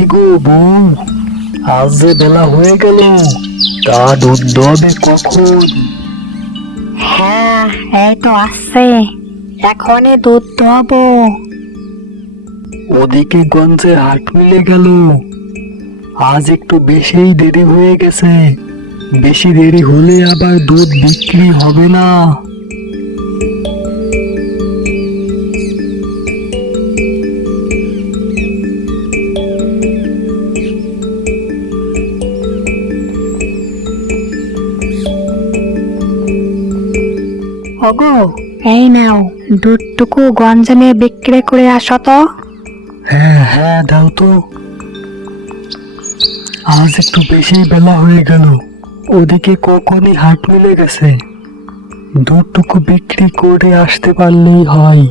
কই গো বউ, আজ যে বেলা হয়ে গেল, তা দুধ দবে কখন? হ্যাঁ, এই তো আসছে, এখনই দুধ দোয়াবো। ওদিকে গঞ্জে হাট মিলে গেল, আজ একটু বেশিই দেরি হয়ে গেছে। বেশি দেরি হলে আবার দুধ বিক্রি হবে না। ওগো, এই নাও, দুধটুকু গঞ্জে নিয়ে বিক্রি করে আসো তো। হ্যাঁ হ্যাঁ, দাও তো। আজ একটু বেশি বেলা হয়ে গেল, ওদিকে কখনই হাট মিলে গেছে। দুধটুকু বিক্রি করে আসতে পারলেই হয়।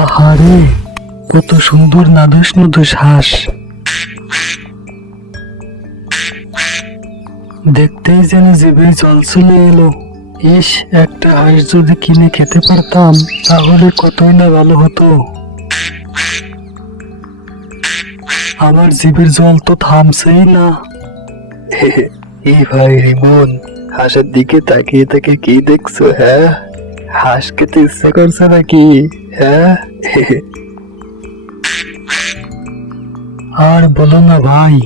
আহারে, কত সুন্দর নাদুস নুদুস হাঁস। দেখতেই যেন জিভে জল চলে এলো। ইস, একটা হাঁস যদি কিনে খেতে পারতাম তাহলে কতই না ভালো হতো। আমার জিভের জল তো থামছেই না। এই ভাই রিমন, হাঁসের দিকে তাকিয়ে তাকিয়ে কি দেখছো? হ্যাঁ, হাঁস খেতে ইচ্ছে করছে নাকি? হ্যাঁ। আর বলো না ভাই,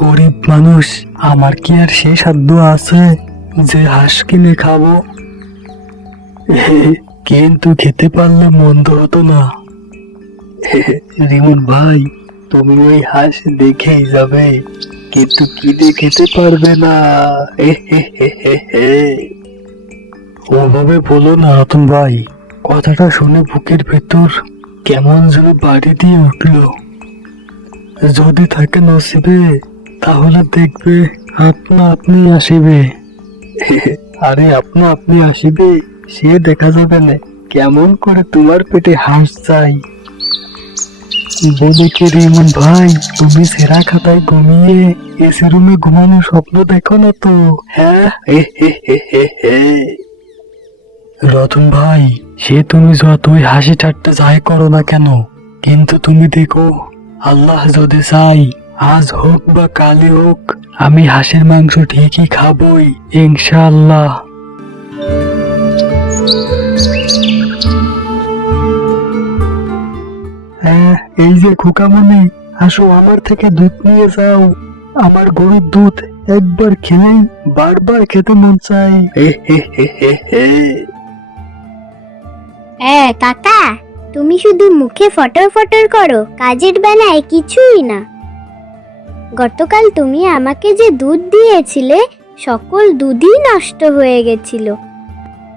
গরিব মানুষ, আমার কি আর সেই সাধ্য আছে যে হাঁস কিনে খাবো? কিন্তু খেতে পারলে মন্দ হতো না। রিমন ভাই, তুমি ওই হাঁস দেখেই যাবে, কিন্তু কিনে খেতে পারবে না। ওভাবে বলো না রতন ভাই, কথাটা শুনে বুকের ভেতর কেমন যেন বাড়ি দিয়ে উঠলো। যদি থাকে নসিবে, তাহলে দেখবে আপনা আপনি আসিবে। আরে আপনা আপনি আসিবে সে দেখা যাবে না, কেমন করে তোমার পেটে হাঁস চাই। বলে কি রিমন ভাই, তুমি সেরা খাতায় ঘুমিয়ে এসি রুমে ঘুমানোর স্বপ্ন দেখো না তো? হ্যাঁ। রতন ভাই, সে তুমি যতই হাসি ঠাট্টা যাই করো না কেন, কিন্তু তুমি দেখো, আল্লাহ যদি চাই, আজ হোক বা কালই হোক, আমি হাঁসের মাংস ঠিকই খাবই, ইনশাআল্লাহ। হ্যাঁ, এই যে খোকামনি, আসো আমার থেকে দুধ নিয়ে যাও। আমার গরুর দুধ একবার খেলেই বারবার খেতে মন চাই। কাকা, তুমি শুধু মুখে ফটর ফটর করো, কাজের বেলায় কিছুই না। গতকাল তুমি আমাকে যে দুধ দিয়েছিলে, সকল দুধই নষ্ট হয়ে গেছিল।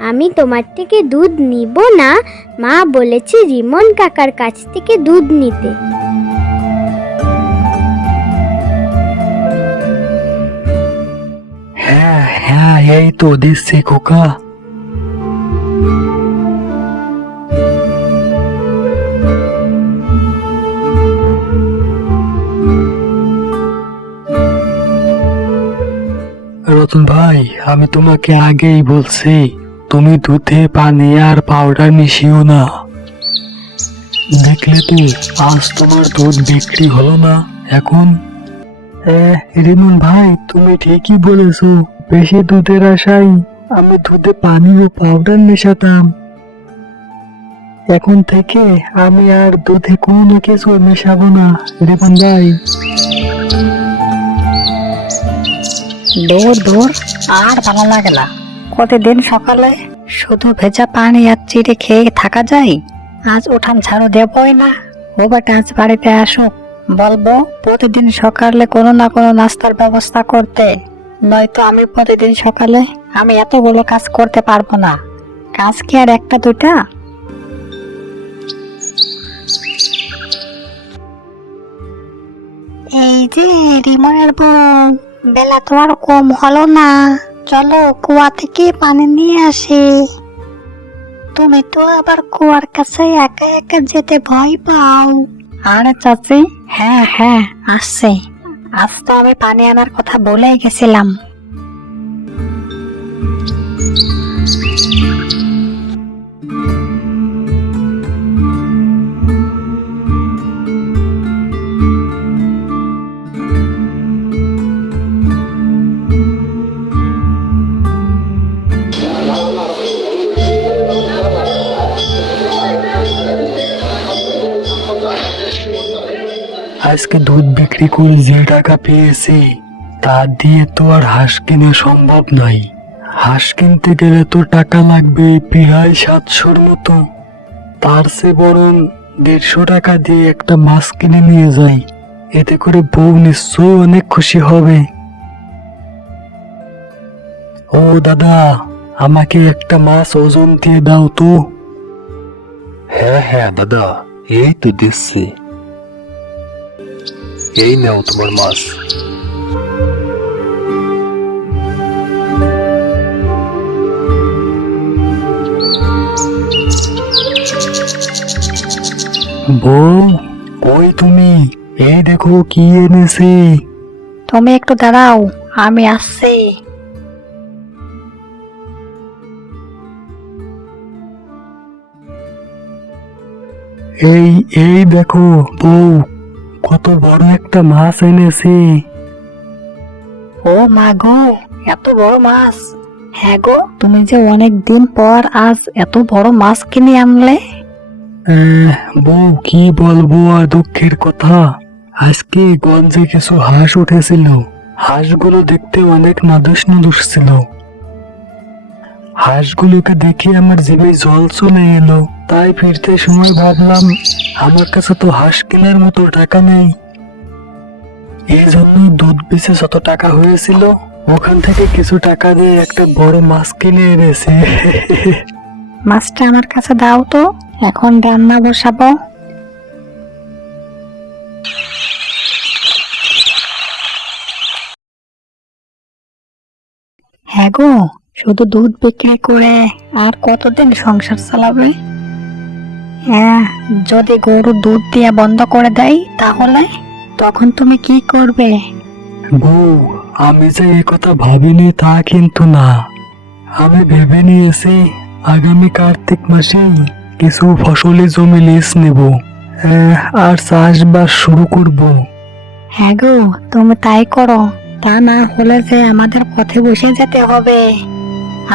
আমি তোমার থেকে দুধ নিব না, মা বলেছে রিমন কাকার কাছ থেকে দুধ নিতে। হ্যাঁ হ্যাঁ, এই তো দিচ্ছি খোকা। রতন ভাই, আমি তোমাকে আগেই বলছি, তুমি দুধে পানি আর পাউডার মিশিও না। দেখলে তো, আজ তোমার দুধ বিক্রি হলো না। এখন রিমন ভাই, তুমি ঠিকই বলেছো, বেশি দুধের আশায় আমি দুধে পানি ও পাউডার মেশাতাম। এখন থেকে আমি আর দুধে কোনো কিছু মেশাবো না, রিমন ভাই। দূর দূর, আর ভালো লাগে না। প্রতিদিন সকালে শুধু ভেজা পানি আর চিড়ে খেয়ে থাকা যায়। আজ উঠান ঝাড়ু দেবই না। ও বেটা আজ বাড়িতে আসুক, বলবো প্রতিদিন সকালে কোনো না কোনো নাস্তার ব্যবস্থা করতে। নয়তো আমি প্রতিদিন সকালে আমি এতগুলো কাজ করতে পারবো না। কাজ কি আর একটা দুটা? এই যে রিমনের বউ, বেলা তো আর কম হলো না, চলো কুয়া থেকে পানি নিয়ে আসি। তুমি তো আবার কুয়ার কাছে একা একা যেতে ভয় পাও। আরে চাচি, হ্যাঁ হ্যাঁ আসছে। আজ তো আমি পানি আনার কথা বলেই গেছিলাম। আজকে দুধ বিক্রি করে যে টাকা পেয়েছি তা দিয়ে তো আর হাঁস কেনা সম্ভব নয়। হাঁস কিনতে গেলে তো টাকা লাগবে প্রায় 700-র মতো। তার চেয়ে বরং 150 টাকা দিয়ে একটা মাছ কিনে নিয়ে যাই, এতে করে বউ নিশ্চয়ই অনেক খুশি হবে। ও দাদা, আমাকে একটা মাছ ওজন দিয়ে দাও তো। হ্যাঁ হ্যাঁ দাদা, এই তো দিচ্ছি। এই নাও তোমার মাছ। বউ, ওই তুমি, এই দেখো কি এনেছি। তুমি একটু দাঁড়াও, আমি আসছি। এই এই দেখো বউ, কত বড় একটা মাছ এনেছি। ও মা গো, এত বড় মাছ! হ্যাঁ গো, তুমি যে অনেক দিন পর আজ এত বড় মাছ কিনে আনলে। বউ কি বলবো আর দুঃখের কথা, আজকে গঞ্জে কিছু হাঁস উঠেছিল। হাঁসগুলো দেখতে অনেক নাদুস নুদুস ছিল। হাঁসগুলোকে দেখে আমার জিভে জল চলে এলো। তাই ফিরতে সময় ভাবলাম আমার কাছে তো হাঁস কেনার মতো টাকা নেই। এই জন্য দুধ বেচে যত টাকা হয়েছিল ওখান থেকে কিছু টাকা দিয়ে একটা বড় মাছ কিনে এনেছি। মাছটা আমার কাছে দাও তো, এখন রান্না বসাবো। হ্যাঁ গো, শুধু দুধ বিক্রি করে আর কতদিন সংসার চালাবে? হ্যাঁ, যদি গরু দুধ দিয়ে বন্ধ করে দেয় তাহলে তখন তুমি কি করবে? বউ, আমি যে এই কথা ভাবিনি তা কিন্তু না। আমি ভেবে নিয়েছি আগামী কার্তিক মাসে কিছু ফসলি জমি লিজ নেব, আর চাষবাস শুরু করব। হ্যাঁ গো, তুমি তাই করো, তা না হলে যে আমাদের পথে বসে যেতে হবে।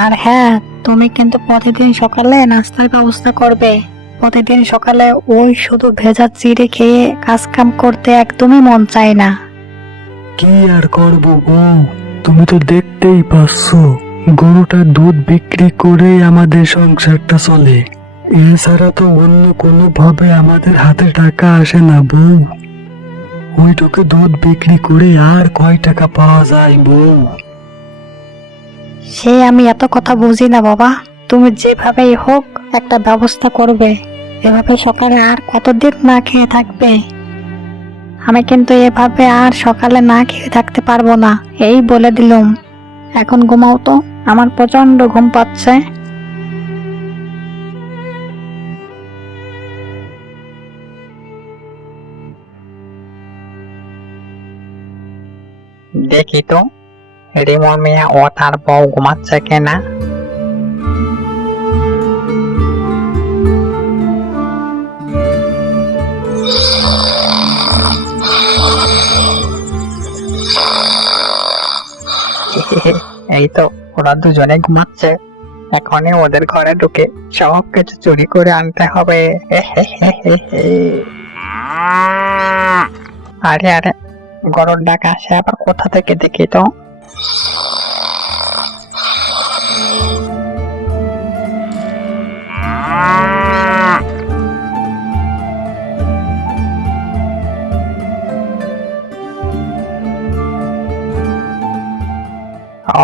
আর হ্যাঁ, তুমি কিন্তু প্রতিদিন সকালে নাস্তার ব্যবস্থা করবে। প্রতিদিন সকালে ওই শুধু ভেজা চিড়ে খেয়ে কাজ কাম করতে একদমই মন চায় না। কি আর করব বউ, তুমি তো দেখতেই পাচ্ছ গরুটা দুধ বিক্রি করে আমাদের সংসারটা চলে। এছাড়া তো অন্য কোনো ভাবে আমাদের হাতে টাকা আসে না বউ। ওইটুকু দুধ বিক্রি করে আর কয় টাকা পাওয়া যায় বউ? সে আমি এত কথা বুঝি না বাবা, তুমি যেভাবেই হোক একটা ব্যবস্থা করবে। এভাবে সকালে আর কতদিন না খেয়ে থাকবে? আমি কিন্তু এভাবে আর সকালে না খেয়ে থাকতে পারবো না, এই বলে দিলুম। এখন ঘুমাও তো, আমার প্রচন্ড ঘুম পাচ্ছে। দেখি তো রিমন মিয়া ও তার বউ ঘুমাচ্ছে কিনা। এই তো ওরা দুজনে ঘুমাচ্ছে। এখনই ওদের ঘরে ঢুকে সব কিছু চুরি করে আনতে হবে। আরে আরে, গরুর ডাক আসে আবার কোথা থেকে দেখি তো।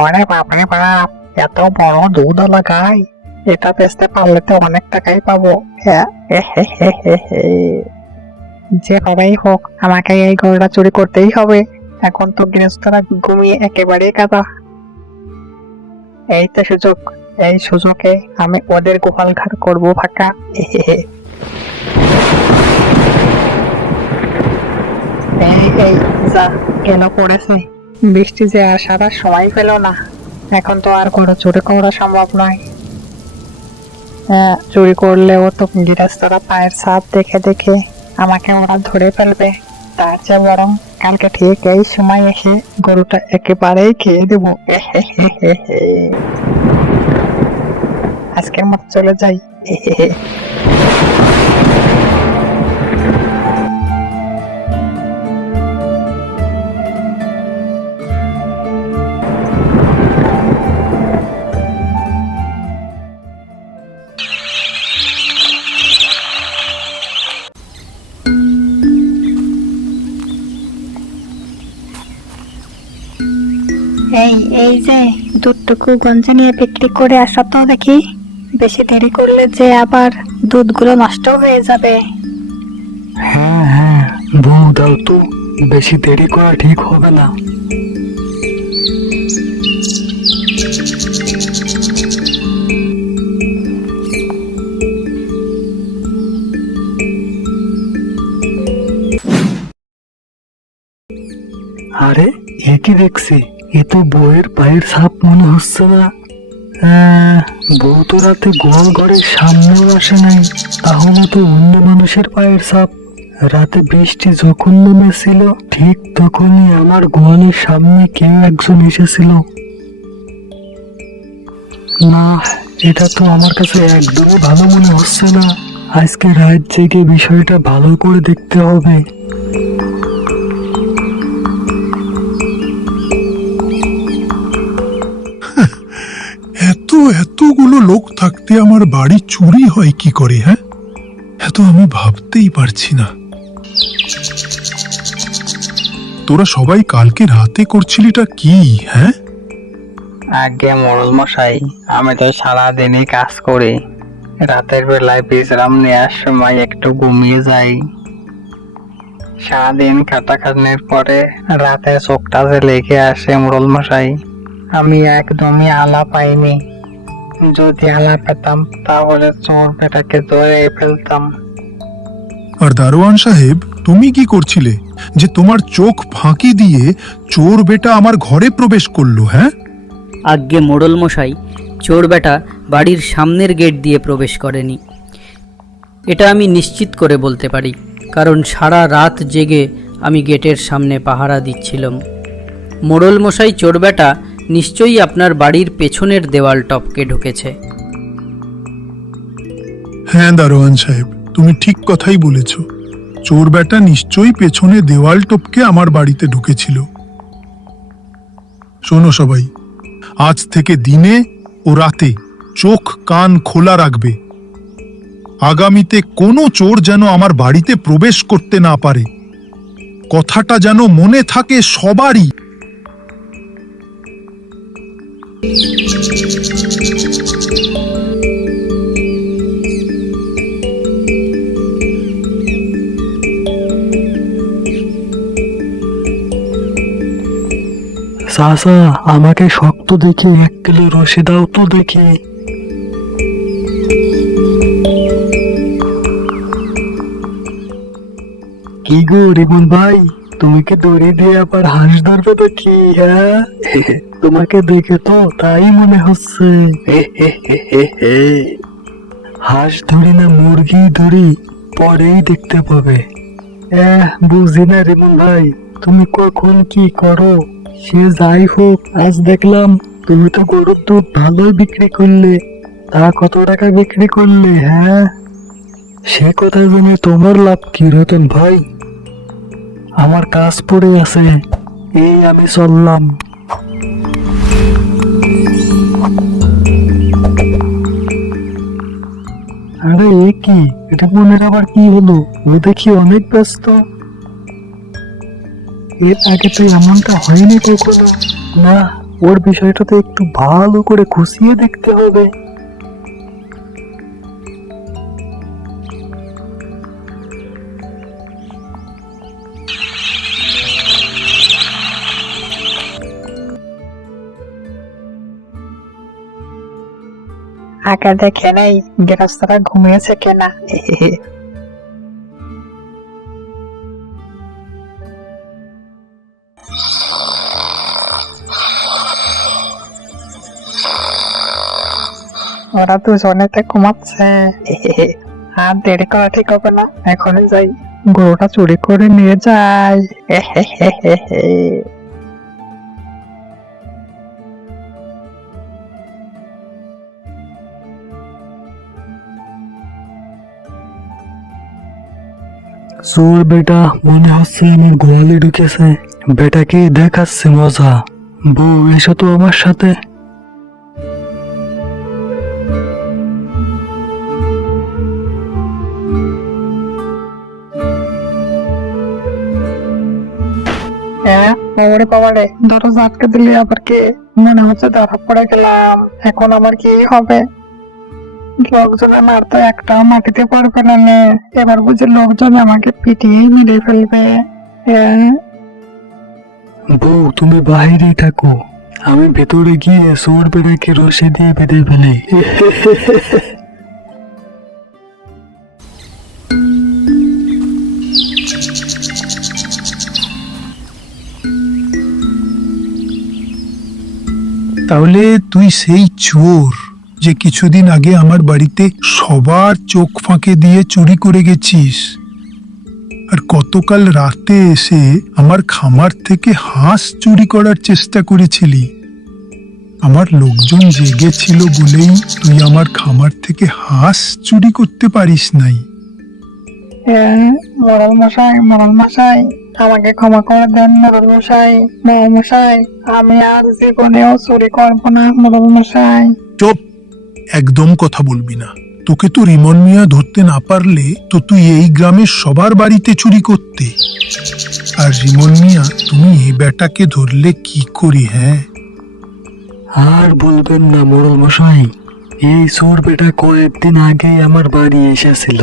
ওরে বাপরে বাপ, এত বড় দুধ লাগাই, এটা বেচতে পারলে তো অনেক টাকাই পাবো। হ্যাঁ, যেভাবেই হোক আমাকে এই গরুটা চুরি করতেই হবে। এখন তো গৃহস্থরা ঘুমিয়ে একেবারেই কাদা। এই তো সুযোগ, এই সুযোগে আমি ওদের গোপাল ঘাট করবো ফাঁকা। এই যা গেল পড়েছে। বৃষ্টি যে আর সারা সময় পেল না। এখন তো আর কোনো চুরি করা সম্ভব নয়। চুরি করলেও তো গৃহস্থরা পায়ের ছাপ দেখে দেখে আমাকে ওরা ধরে ফেলবে। তার চেয়ে বরং কালকে ঠিক এই সময় এসে গরুটা একেবারেই খেয়ে দেবো। আজকের মতো চলে যাই। এই যে দুধটুকু গঞ্জে নিয়ে বিক্রি করে আসো তো দেখি। বেশি দেরি করলে যে আবার দুধগুলো নষ্ট হয়ে যাবে। হ্যাঁ হ্যাঁ, বউ দাও তো, বেশি দেরি করা ঠিক হবে না। আরে এ কি দেখছি, এ তো বউয়ের পায়ের ছাপ মনে হচ্ছে না। বউ তো রাতে গোয়াল ঘরের সামনেও আসে নাই, তাহলে তো অন্য মানুষের পায়ের ছাপ। রাতে বৃষ্টি যখন নেমেছিল ঠিক তখনই আমার গোয়ালের সামনে কেউ একজন এসেছিল। না, এটা তো আমার কাছে একদমই ভালো মনে হচ্ছে না। আজকে রাত জেগে বিষয়টা ভালো করে দেখতে হবে। এতগুলো লোক থাকতে আমার বাড়ি চুরি হয় কি করে? হ্যাঁ, এত আমি ভাবতেই পারছি না। তোরা সবাই কালকে রাতে করছিলিটা কি? হ্যাঁ, আগে মোড়ল মশাই, আমি তো সারাদিনই কাজ করি। রাতের বেলায় বিশ্রাম নেওয়ার সময় একটু ঘুমিয়ে যাই। সারাদিন খাটাখাটনির পরে রাতে চোখটা যে লেগে আসে মোড়ল মশাই, আমি একদমই আলা পাইনি। যদি আলা পেতাম তাহলে চোর বেটাকে ধরে ফেলতাম। আর দারোয়ান সাহেব, তুমি কি করছিলে যে তোমার চোখ ফাঁকি দিয়ে চোর বেটা আমার ঘরে প্রবেশ করলো? হ্যাঁ, আজ্ঞে মোড়ল মশাই, চোর বেটা বাড়ির সামনের গেট দিয়ে প্রবেশ করেনি। এটা আমি নিশ্চিত করে বলতে পারি, কারণ সারা রাত জেগে আমি গেটের সামনে পাহারা দিচ্ছিলাম। মোড়ল মশাই, চোর বেটা নিশ্চয়ই আপনার বাড়ির পেছনের দেওয়াল টপকে ঢুকেছে। হ্যাঁ দারোয়ান সাহেব, তুমি ঠিক কথাই বলেছ। চোর বেটা নিশ্চয়ই পেছনে দেওয়াল টপকে আমার বাড়িতে ঢুকেছিল। শোনো সবাই, আজ থেকে দিনে ও রাতে চোখ কান খোলা রাখবে। আগামীতে কোনো চোর যেন আমার বাড়িতে প্রবেশ করতে না পারে। কথাটা যেন মনে থাকে সবারই। চাচা, আমাকে শক্ত দেখে 1 কিলো রশি দাও তো দেখি। কি গো রিমন ভাই, তুমি কি দড়ি দিয়ে আবার হাঁস ধরবে তো কি? হ্যাঁ, তোমাকে দেখে তো তাই মনে হচ্ছে। হাঁস ধরি না মুরগি ধরি, পরেই দেখতে পাবে। বুঝি না রিমন ভাই, তুমি কখন কি করো। সে যাই হোক, আজ দেখলাম তুমি তো গরুর দুধ ভালোই বিক্রি করলে। তা কত টাকা বিক্রি করলে? হ্যাঁ, সে কথা জেনে তোমার লাভ কি রতন ভাই? আমার কাজ পড়ে আছে, এই আমি চললাম। আরে এ কি, এটা মনের আবার কি হলো? ও দেখি অনেক ব্যস্ত। এর আগে তো এমনটা হয়নি কখনো। না, ওর বিষয়টা তো একটু ভালো করে খুঁচিয়ে দেখতে হবে। আগে দেখে নেই গৃহস্থরা ঘুমিয়েছে কিনা। ওরা দুজনেতে ঘুমাচ্ছে। আর দেরি করা ঠিক হবে না, এখনই যাই, গরুটা চুরি করে নিয়ে যাই। চোর বেটা মনে হচ্ছে আমার গোয়ালে ঢুকেছে, বেটাকে দেখাচ্ছে মজা। বউ এসো তো আমার সাথে। হ্যাঁ, ওরে বাবারে, দরজা আটকে দিলে আবার কি? মনে হচ্ছে ধরা পড়ে গেলাম। এখন আমার কি হবে? লোকজনের মার তো একটাও মাটিতে পড়বে না নে। এবার বুঝি লোকজন আমাকে পিটিয়েই মেরে ফেলবে। হ্যাঁ, বউ তুমি বাইরেই থাকো, আমি ভেতরে গিয়ে চোর বেটাকে রশি দিয়ে বেঁধে ফেলি। তাহলে তুই সেই চোর যে কিছুদিন আগে আমার বাড়িতে সবার চোখ ফাঁকে দিয়ে চুরি করে গেছিস, আর গতকাল রাতে এসে আমার খামার থেকে হাঁস চুরি করার চেষ্টা করেছিলি। আমার লোকজন জেগেছিল বলেই তুই আমার খামার থেকে হাঁস চুরি করতে পারিস নাই। হ্যাঁ, মোড়ল মশাই, মোড়ল মশাই, আমাকে ক্ষমা করে দেন মোড়ল মশাই। মোড়ল মশাই, আমি আর জীবনেও চুরি করবো না মোড়ল মশাই। চুপ, একদম কথা বলবি না। তোকে তো রিমন মিয়া ধরতে না পারলে তো তুই এই গ্রামের সবার বাড়িতে চুরি করতে। আর রিমন মিয়া, তুমি এই বেটাকে ধরলে কি করি? হ্যাঁ, আর বলবেন না মোড়ল মশাই, এই চোর বেটা কয়েকদিন আগে আমার বাড়ি এসেছিল।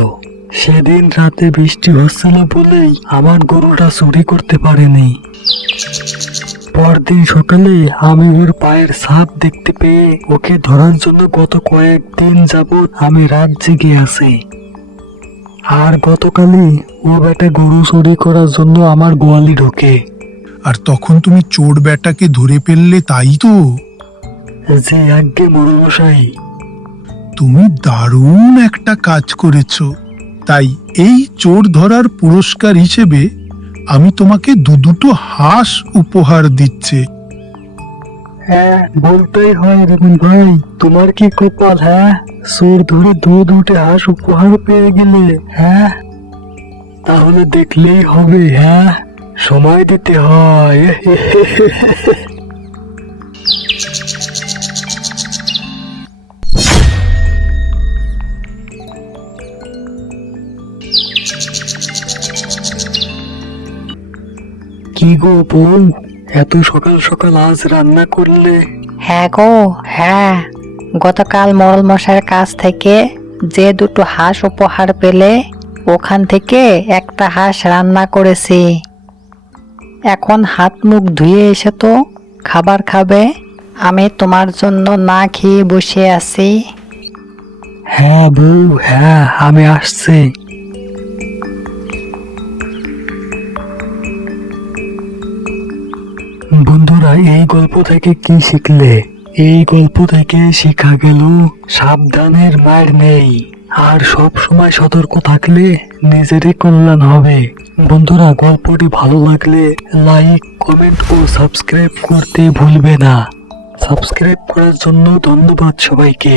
সেদিন রাতে বৃষ্টি হচ্ছিল বলেই আমার গরুটা চুরি করতে পারেনি। পরদিন সকালে আমি ওর পায়ের ছাপ দেখতে পেয়ে ওকে ধরার জন্য গত কয়েকদিন যাবৎ আমি রাত জেগে আছি। আর গতকালই ও বেটা গরু চুরি করার জন্য আমার গোয়ালে ঢোকে। আর তখন তুমি চোর বেটাকে ধরে ফেললে, তাই তো? যে আজ্ঞে মোড়ল মশাই। তুমি দারুণ একটা কাজ করেছো। তাই এই চোর ধরার পুরস্কার হিসেবে আমি তোমাকে দুটো হাঁস উপহার দিচ্ছি। হ্যাঁ, বলতেই হয় রেমন ভাই, তোমার কি কপাল। হ্যাঁ, চোর ধরে দুটো হাঁস উপহার পেয়ে গেলে। হ্যাঁ, তাহলে দেখলেই হবে। হ্যাঁ, সময় দিতে হয়। কি গো বোন, এত সকাল সকাল আজ রান্না করলে? হ্যাঁ গো, হ্যাঁ, গতকাল মোড়ল মশাইয়ের কাছ থেকে যে দুটো হাঁস উপহার পেলে ওখান থেকে একটা হাঁস রান্না করেছি। এখন হাত মুখ ধুয়ে এসে তো খাবার খাবে। আমি তোমার জন্য না খেয়ে বসে আছি। হ্যাঁ বউ, হ্যাঁ আমি আসছি। বন্ধুরা, এই গল্প থেকে কি শিখলে? এই গল্প থেকে শেখা গেল সাবধানের মার নেই, আর সব সময় সতর্ক থাকলে নিজেরই কল্যাণ হবে। বন্ধুরা, গল্পটি ভালো লাগলে লাইক, কমেন্ট ও সাবস্ক্রাইব করতে ভুলবে না। সাবস্ক্রাইব করার জন্য ধন্যবাদ সবাইকে।